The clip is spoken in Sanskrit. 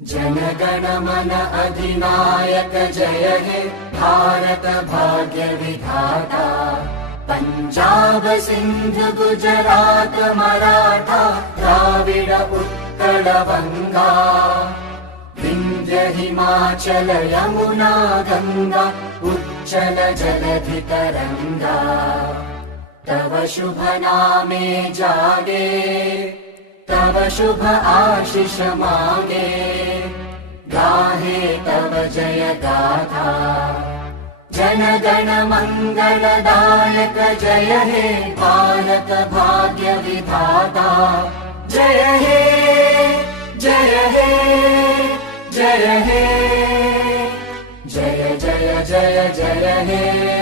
जनगण मन अधिनायक जय हे भारत भाग्य विधाता। पंजाब सिंध गुजरात मराठा द्राविड उत्कल बंगा। विंध्य हिमाचल यमुना गंगा उच्चल जलधि तरंगा। तव शुभ नामे जागे तव शुभ आशीष मांगे। गाहे तव जय गाथा जन गण मंगलदायक जय हे भारत भाग्य विधाता। जय हे जय हे जय हे जय जय जय जय हे।